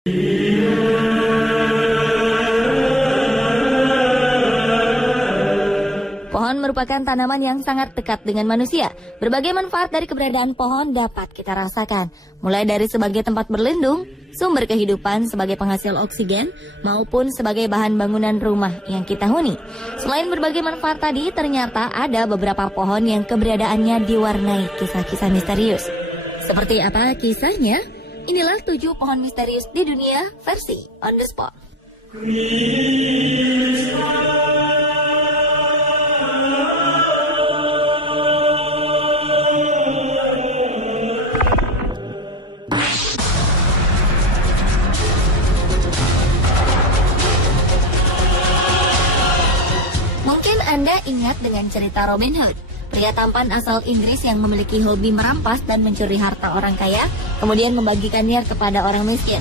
Pohon merupakan tanaman yang sangat dekat dengan manusia. Berbagai manfaat dari keberadaan pohon dapat kita rasakan. Mulai dari sebagai tempat berlindung, sumber kehidupan sebagai penghasil oksigen, maupun sebagai bahan bangunan rumah yang kita huni. Selain berbagai manfaat tadi, ternyata ada beberapa pohon yang keberadaannya diwarnai kisah-kisah misterius. Seperti apa kisahnya? Inilah 7 pohon misterius di dunia versi On The Spot. Mungkin Anda ingat dengan cerita Robin Hood, pria tampan asal Inggris yang memiliki hobi merampas dan mencuri harta orang kaya, kemudian membagikannya kepada orang miskin.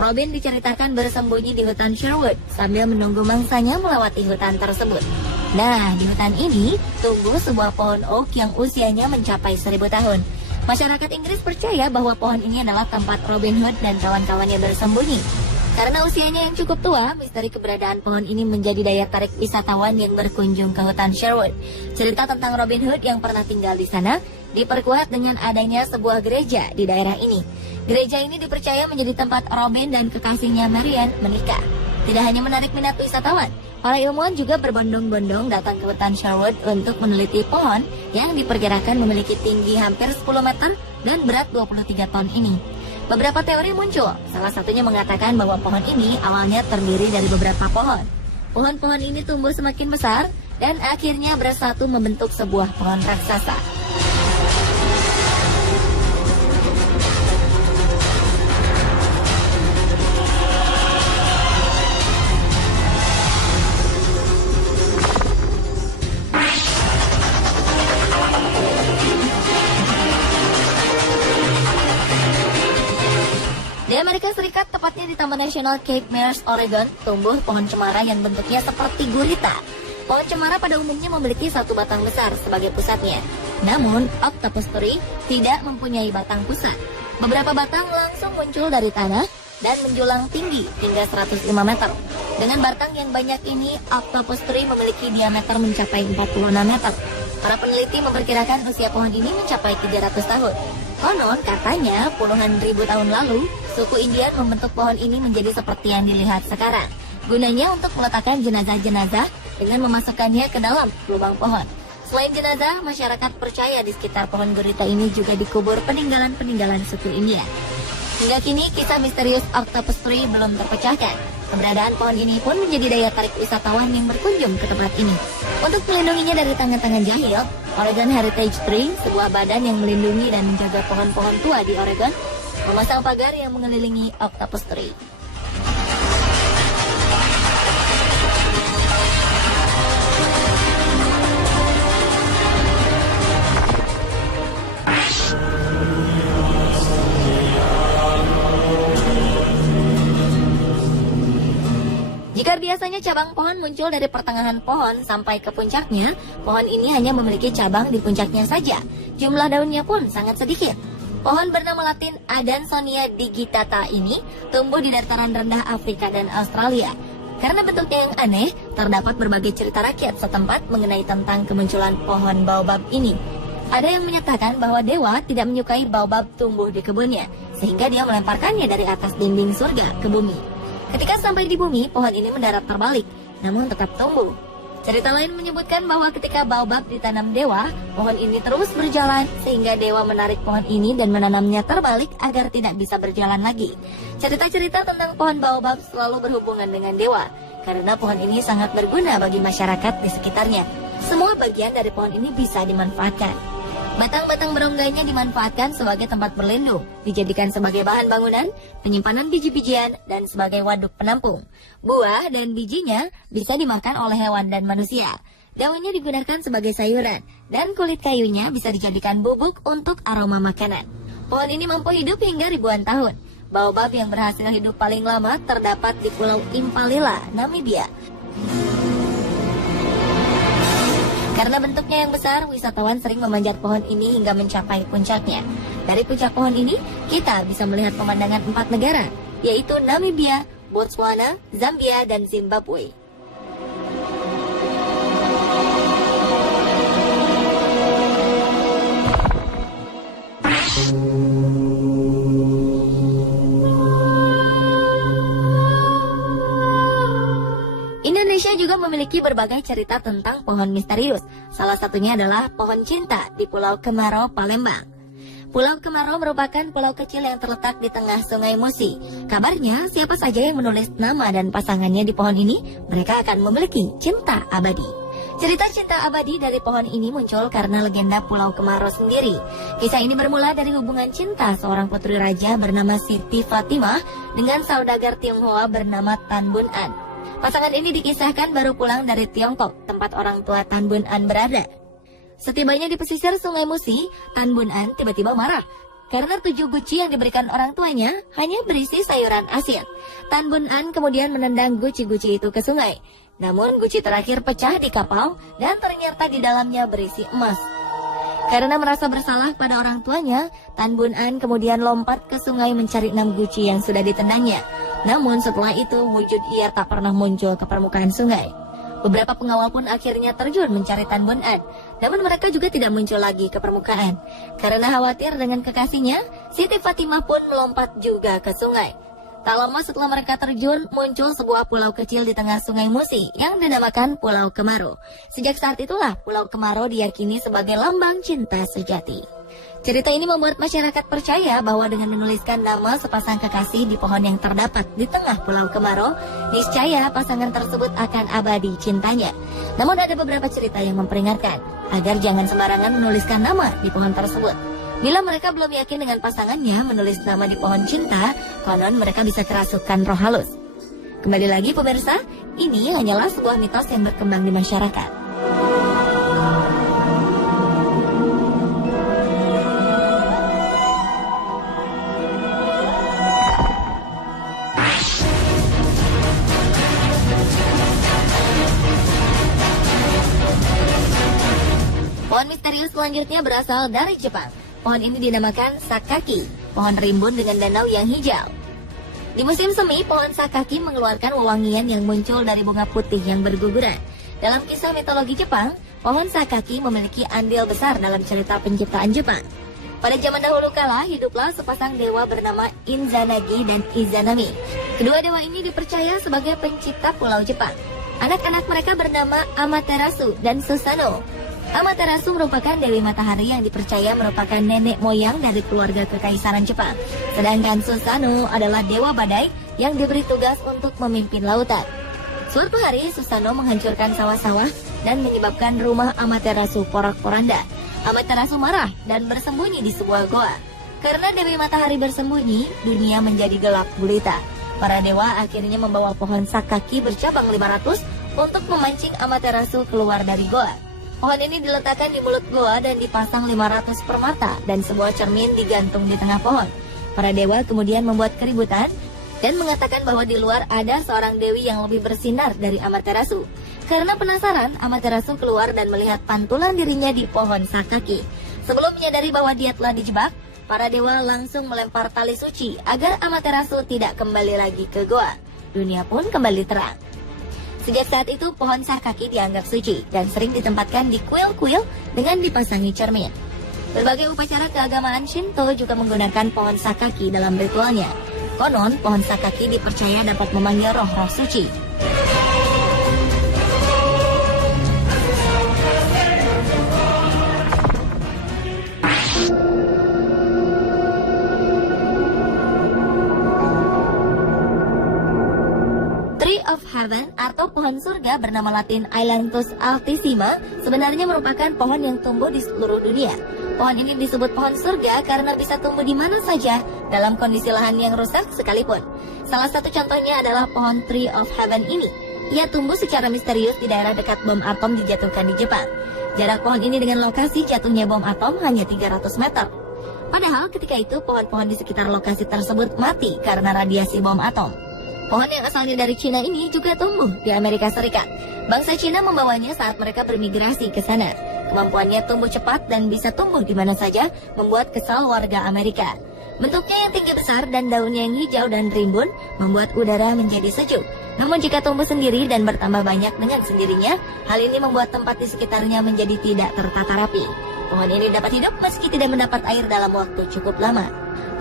Robin diceritakan bersembunyi di hutan Sherwood sambil menunggu mangsanya melewati hutan tersebut. Nah, di hutan ini tumbuh sebuah pohon oak yang usianya mencapai 1000 tahun. Masyarakat Inggris percaya bahwa pohon ini adalah tempat Robin Hood dan kawan-kawannya bersembunyi. Karena usianya yang cukup tua, misteri keberadaan pohon ini menjadi daya tarik wisatawan yang berkunjung ke hutan Sherwood. Cerita tentang Robin Hood yang pernah tinggal di sana diperkuat dengan adanya sebuah gereja di daerah ini. Gereja ini dipercaya menjadi tempat Robin dan kekasihnya Marian menikah. Tidak hanya menarik minat wisatawan, para ilmuwan juga berbondong-bondong datang ke hutan Sherwood untuk meneliti pohon yang diperkirakan memiliki tinggi hampir 10 meter dan berat 23 ton ini. Beberapa teori muncul, salah satunya mengatakan bahwa pohon ini awalnya terdiri dari beberapa pohon. Pohon-pohon ini tumbuh semakin besar dan akhirnya bersatu membentuk sebuah pohon raksasa. Di Amerika Serikat, tepatnya di Taman Nasional Cape Meares, Oregon, tumbuh pohon cemara yang bentuknya seperti gurita. Pohon cemara pada umumnya memiliki satu batang besar sebagai pusatnya. Namun, octopus tree tidak mempunyai batang pusat. Beberapa batang langsung muncul dari tanah dan menjulang tinggi hingga 105 meter. Dengan batang yang banyak ini, octopus tree memiliki diameter mencapai 46 meter. Para peneliti memperkirakan usia pohon ini mencapai 300 tahun. Konon katanya puluhan ribu tahun lalu, suku Indian membentuk pohon ini menjadi seperti yang dilihat sekarang. Gunanya untuk meletakkan jenazah-jenazah dengan memasukkannya ke dalam lubang pohon. Selain jenazah, masyarakat percaya di sekitar pohon gurita ini juga dikubur peninggalan-peninggalan suku India. Hingga kini, kisah misterius octopus tree belum terpecahkan. Keberadaan pohon ini pun menjadi daya tarik wisatawan yang berkunjung ke tempat ini. Untuk melindunginya dari tangan-tangan jahil, Oregon Heritage Tree, sebuah badan yang melindungi dan menjaga pohon-pohon tua di Oregon, memasang pagar yang mengelilingi octopus tree. Jika biasanya cabang pohon muncul dari pertengahan pohon sampai ke puncaknya, pohon ini hanya memiliki cabang di puncaknya saja. Jumlah daunnya pun sangat sedikit. Pohon bernama Latin Adansonia digitata ini tumbuh di dataran rendah Afrika dan Australia. Karena bentuknya yang aneh, terdapat berbagai cerita rakyat setempat mengenai tentang kemunculan pohon baobab ini. Ada yang menyatakan bahwa dewa tidak menyukai baobab tumbuh di kebunnya, sehingga dia melemparkannya dari atas dinding surga ke bumi. Ketika sampai di bumi, pohon ini mendarat terbalik, namun tetap tumbuh. Cerita lain menyebutkan bahwa ketika baobab ditanam dewa, pohon ini terus berjalan sehingga dewa menarik pohon ini dan menanamnya terbalik agar tidak bisa berjalan lagi. Cerita-cerita tentang pohon baobab selalu berhubungan dengan dewa, karena pohon ini sangat berguna bagi masyarakat di sekitarnya. Semua bagian dari pohon ini bisa dimanfaatkan. Batang-batang berongganya dimanfaatkan sebagai tempat berlindung, dijadikan sebagai bahan bangunan, penyimpanan biji-bijian, dan sebagai waduk penampung. Buah dan bijinya bisa dimakan oleh hewan dan manusia. Daunnya digunakan sebagai sayuran, dan kulit kayunya bisa dijadikan bubuk untuk aroma makanan. Pohon ini mampu hidup hingga ribuan tahun. Baobab yang berhasil hidup paling lama terdapat di Pulau Impalila, Namibia. Karena bentuknya yang besar, wisatawan sering memanjat pohon ini hingga mencapai puncaknya. Dari puncak pohon ini, kita bisa melihat pemandangan 4 negara, yaitu Namibia, Botswana, Zambia, dan Zimbabwe. Indonesia juga memiliki berbagai cerita tentang pohon misterius. Salah satunya adalah pohon cinta di Pulau Kemarau, Palembang. Pulau Kemarau merupakan pulau kecil yang terletak di tengah Sungai Musi. Kabarnya, siapa saja yang menulis nama dan pasangannya di pohon ini, mereka akan memiliki cinta abadi. Cerita cinta abadi dari pohon ini muncul karena legenda Pulau Kemarau sendiri. Kisah ini bermula dari hubungan cinta seorang putri raja bernama Siti Fatimah dengan saudagar Tionghoa bernama Tan Bun An. Pasangan ini dikisahkan baru pulang dari Tiongkok, tempat orang tua Tan Bun An berada. Setibanya di pesisir Sungai Musi, Tan Bun An tiba-tiba marah karena 7 guci yang diberikan orang tuanya hanya berisi sayuran asin. Tan Bun An kemudian menendang guci-guci itu ke sungai. Namun guci terakhir pecah di kapal dan ternyata di dalamnya berisi emas. Karena merasa bersalah pada orang tuanya, Tan Bun An kemudian lompat ke sungai mencari 6 guci yang sudah ditendangnya. Namun setelah itu wujud ia tak pernah muncul ke permukaan sungai. Beberapa pengawal pun akhirnya terjun mencari Tan Bun An, namun mereka juga tidak muncul lagi ke permukaan. Karena khawatir dengan kekasihnya, Siti Fatimah pun melompat juga ke sungai. Tak lama setelah mereka terjun, muncul sebuah pulau kecil di tengah Sungai Musi yang dinamakan Pulau Kemarau. Sejak saat itulah Pulau Kemarau diyakini sebagai lambang cinta sejati. Cerita ini membuat masyarakat percaya bahwa dengan menuliskan nama sepasang kekasih di pohon yang terdapat di tengah Pulau Kemarau, niscaya pasangan tersebut akan abadi cintanya. Namun ada beberapa cerita yang memperingatkan agar jangan sembarangan menuliskan nama di pohon tersebut. Bila mereka belum yakin dengan pasangannya menulis nama di pohon cinta, konon mereka bisa kerasukan roh halus. Kembali lagi pemirsa, ini hanyalah sebuah mitos yang berkembang di masyarakat. Pohon misterius selanjutnya berasal dari Jepang. Pohon ini dinamakan sakaki, pohon rimbun dengan danau yang hijau. Di musim semi, pohon sakaki mengeluarkan wewangian yang muncul dari bunga putih yang berguguran. Dalam kisah mitologi Jepang, pohon sakaki memiliki andil besar dalam cerita penciptaan Jepang. Pada zaman dahulu kala, hiduplah sepasang dewa bernama Izanagi dan Izanami. Kedua dewa ini dipercaya sebagai pencipta pulau Jepang. Anak-anak mereka bernama Amaterasu dan Susanoo. Amaterasu merupakan Dewi Matahari yang dipercaya merupakan nenek moyang dari keluarga kekaisaran Jepang. Sedangkan Susanoo adalah Dewa Badai yang diberi tugas untuk memimpin lautan. Suatu hari Susanoo menghancurkan sawah-sawah dan menyebabkan rumah Amaterasu porak-poranda. Amaterasu marah dan bersembunyi di sebuah goa. Karena Dewi Matahari bersembunyi, dunia menjadi gelap gulita. Para dewa akhirnya membawa pohon sakaki bercabang 500 untuk memancing Amaterasu keluar dari goa. Pohon ini diletakkan di mulut goa dan dipasang 500 permata dan sebuah cermin digantung di tengah pohon. Para dewa kemudian membuat keributan dan mengatakan bahwa di luar ada seorang dewi yang lebih bersinar dari Amaterasu. Karena penasaran, Amaterasu keluar dan melihat pantulan dirinya di pohon sakaki. Sebelum menyadari bahwa dia telah dijebak, para dewa langsung melempar tali suci agar Amaterasu tidak kembali lagi ke goa. Dunia pun kembali terang. Sejak saat itu, pohon sakaki dianggap suci dan sering ditempatkan di kuil-kuil dengan dipasangi cermin. Berbagai upacara keagamaan Shinto juga menggunakan pohon sakaki dalam ritualnya. Konon, pohon sakaki dipercaya dapat memanggil roh-roh suci. Heaven atau pohon surga bernama Latin Ailanthus altissima sebenarnya merupakan pohon yang tumbuh di seluruh dunia. Pohon ini disebut pohon surga karena bisa tumbuh di mana saja dalam kondisi lahan yang rusak sekalipun. Salah satu contohnya adalah pohon Tree of Heaven ini. Ia tumbuh secara misterius di daerah dekat bom atom dijatuhkan di Jepang. Jarak pohon ini dengan lokasi jatuhnya bom atom hanya 300 meter. Padahal ketika itu pohon-pohon di sekitar lokasi tersebut mati karena radiasi bom atom. Pohon yang asalnya dari Cina ini juga tumbuh di Amerika Serikat. Bangsa Cina membawanya saat mereka bermigrasi ke sana. Kemampuannya tumbuh cepat dan bisa tumbuh di mana saja membuat kesal warga Amerika. Bentuknya yang tinggi besar dan daunnya yang hijau dan rimbun membuat udara menjadi sejuk. Namun jika tumbuh sendiri dan bertambah banyak dengan sendirinya, hal ini membuat tempat di sekitarnya menjadi tidak tertata rapi. Pohon ini dapat hidup meski tidak mendapat air dalam waktu cukup lama.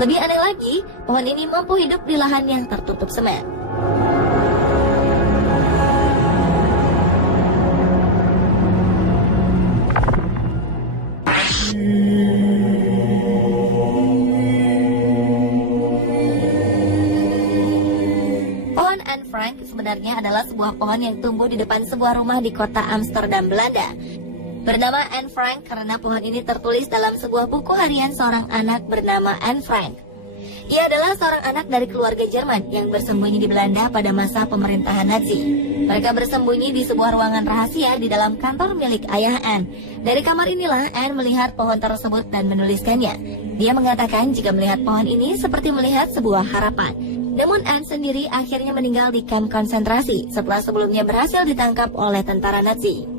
Lebih aneh lagi, pohon ini mampu hidup di lahan yang tertutup semen. Pohon Anne Frank sebenarnya adalah sebuah pohon yang tumbuh di depan sebuah rumah di kota Amsterdam, Belanda. Bernama Anne Frank karena pohon ini tertulis dalam sebuah buku harian seorang anak bernama Anne Frank. Ia adalah seorang anak dari keluarga Jerman yang bersembunyi di Belanda pada masa pemerintahan Nazi. Mereka bersembunyi di sebuah ruangan rahasia di dalam kantor milik ayah Anne. Dari kamar inilah Anne melihat pohon tersebut dan menuliskannya. Dia mengatakan jika melihat pohon ini seperti melihat sebuah harapan. Namun Anne sendiri akhirnya meninggal di kamp konsentrasi setelah sebelumnya berhasil ditangkap oleh tentara Nazi.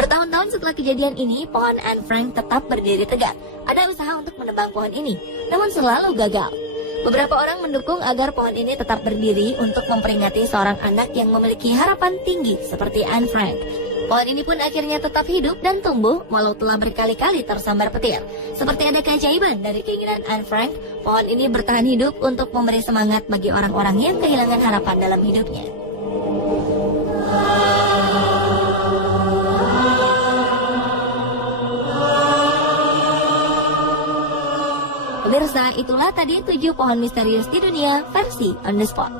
Bertahun-tahun setelah kejadian ini, pohon Anne Frank tetap berdiri tegak. Ada usaha untuk menebang pohon ini, namun selalu gagal. Beberapa orang mendukung agar pohon ini tetap berdiri untuk memperingati seorang anak yang memiliki harapan tinggi seperti Anne Frank. Pohon ini pun akhirnya tetap hidup dan tumbuh walau telah berkali-kali tersambar petir. Seperti ada keajaiban dari keinginan Anne Frank, pohon ini bertahan hidup untuk memberi semangat bagi orang-orang yang kehilangan harapan dalam hidupnya. Pemirsa, itulah tadi 7 pohon misterius di dunia versi On The Spot.